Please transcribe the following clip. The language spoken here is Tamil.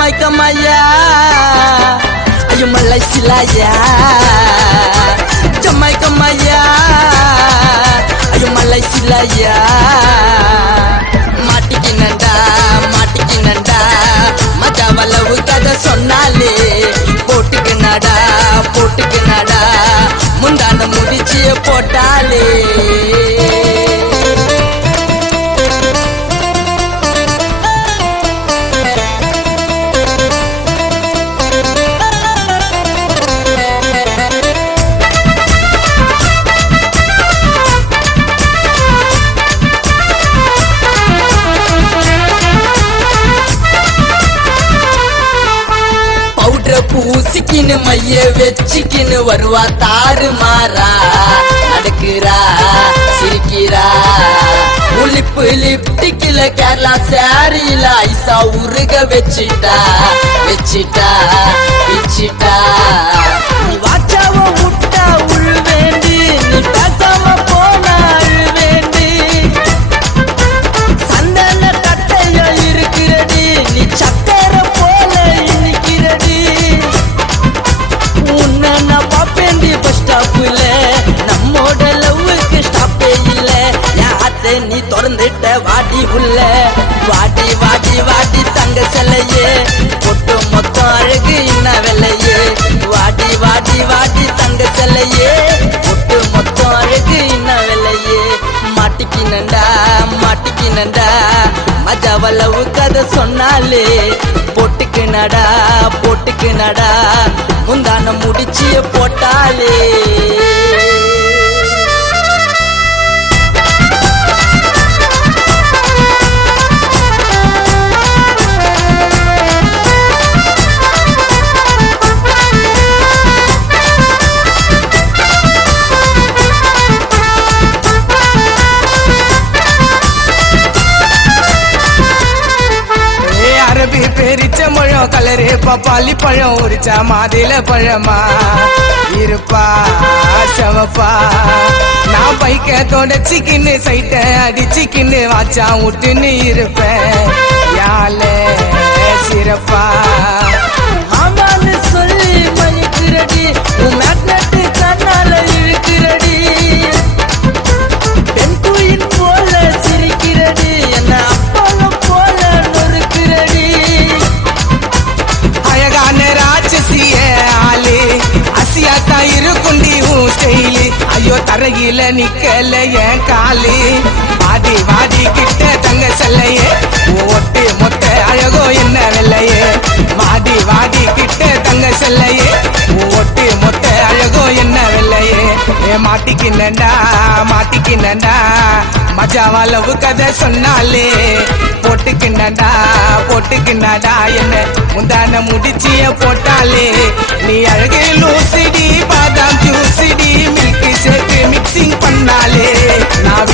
Jamaica ayo Malaysia laya Jamaica Maya ayo Malaysia laya மாட்டிக்கினண்டா மஜா வளவு கதை சொன்னாலே போட்டுக்கினடா முந்தான முடிச்சிய போட்டாலே பூசிக்கின்னு மைய வச்சுக்கின்னு வருவா தாறு மாறா நடக்குறா சிரிக்கிறா உளிப்பு லிப்டிக்கில கேரளா சாரியில ஐசா உருக வச்சிட்டா நீ வாச்சாவ முட்டா உள் வேண்டி நீ பேசாம போனா அழு வேண்டி சந்தன கட்டைய இருக்கிறடி நீ சக்கர போல இனிக்கிறடி உன்னை நான் பாப்பேண்டி பஸ் ஸ்டாப்ல நம்மோட லவ்வுக்கு ஸ்டாப்பே இல்ல யாத்த நீ திறந்துட்ட வாடி உள்ள வாடி தங்க செல்லையே பொட்டு மொத்தம் அழகு என்ன வெள்ளையே வாடி தங்க செல்லையே பொட்டு மொத்தம் அழகு என்ன வெள்ளையே மாட்டிக்கினண்டா மஜா வளவு கதை சொன்னாலே போட்டுக்கினடா முந்தான முடிச்சிய போட்டாலே பெரிச்ச மழம் கலரே பப்பாளி பழம் உரிச்சா மாதில பழமா இருப்பா சவப்பா நான் பைக்க தொடச்சிக்கின்னு சைட்ட அடிச்சிக்கின்னு வாச்சா விட்டுன்னு இருப்பேன் யால சிறப்பா ஆமான்னு சொல்லி மணிக்கிறடி உன் மேக்னெட்டு கண்ணால இழுக்கிறடி பெண் குயின் போல சிரிக்கிறடி என்ன அப்பளம் போல நொறுக்கிறடி அழகான ராட்சசிய ஆளு அசியாத்தா இருக்குண்டி உன் ஸ்டைலு ஐயோ தரையில நிக்கல என் காலு வாடி கிட்ட தங்க செல்லையே ஒட்டு மொத்த அழகோ என்ன வெள்ளையே வாடி கிட்ட தங்க செல்லையே ஒட்டு மொத்த அழகோ என்ன வெள்ளையே மாட்டிக்கினண்டா மஜா வளவு கதை சொன்னாலே போட்டுக்கினடா என்ன முந்தான முடிச்சிய போட்டாலே நீ அழகே லூசிடி பாதாம் ஜூசிடி மில்கி ஷேக் மிக்சிங் பண்ணாலே நான்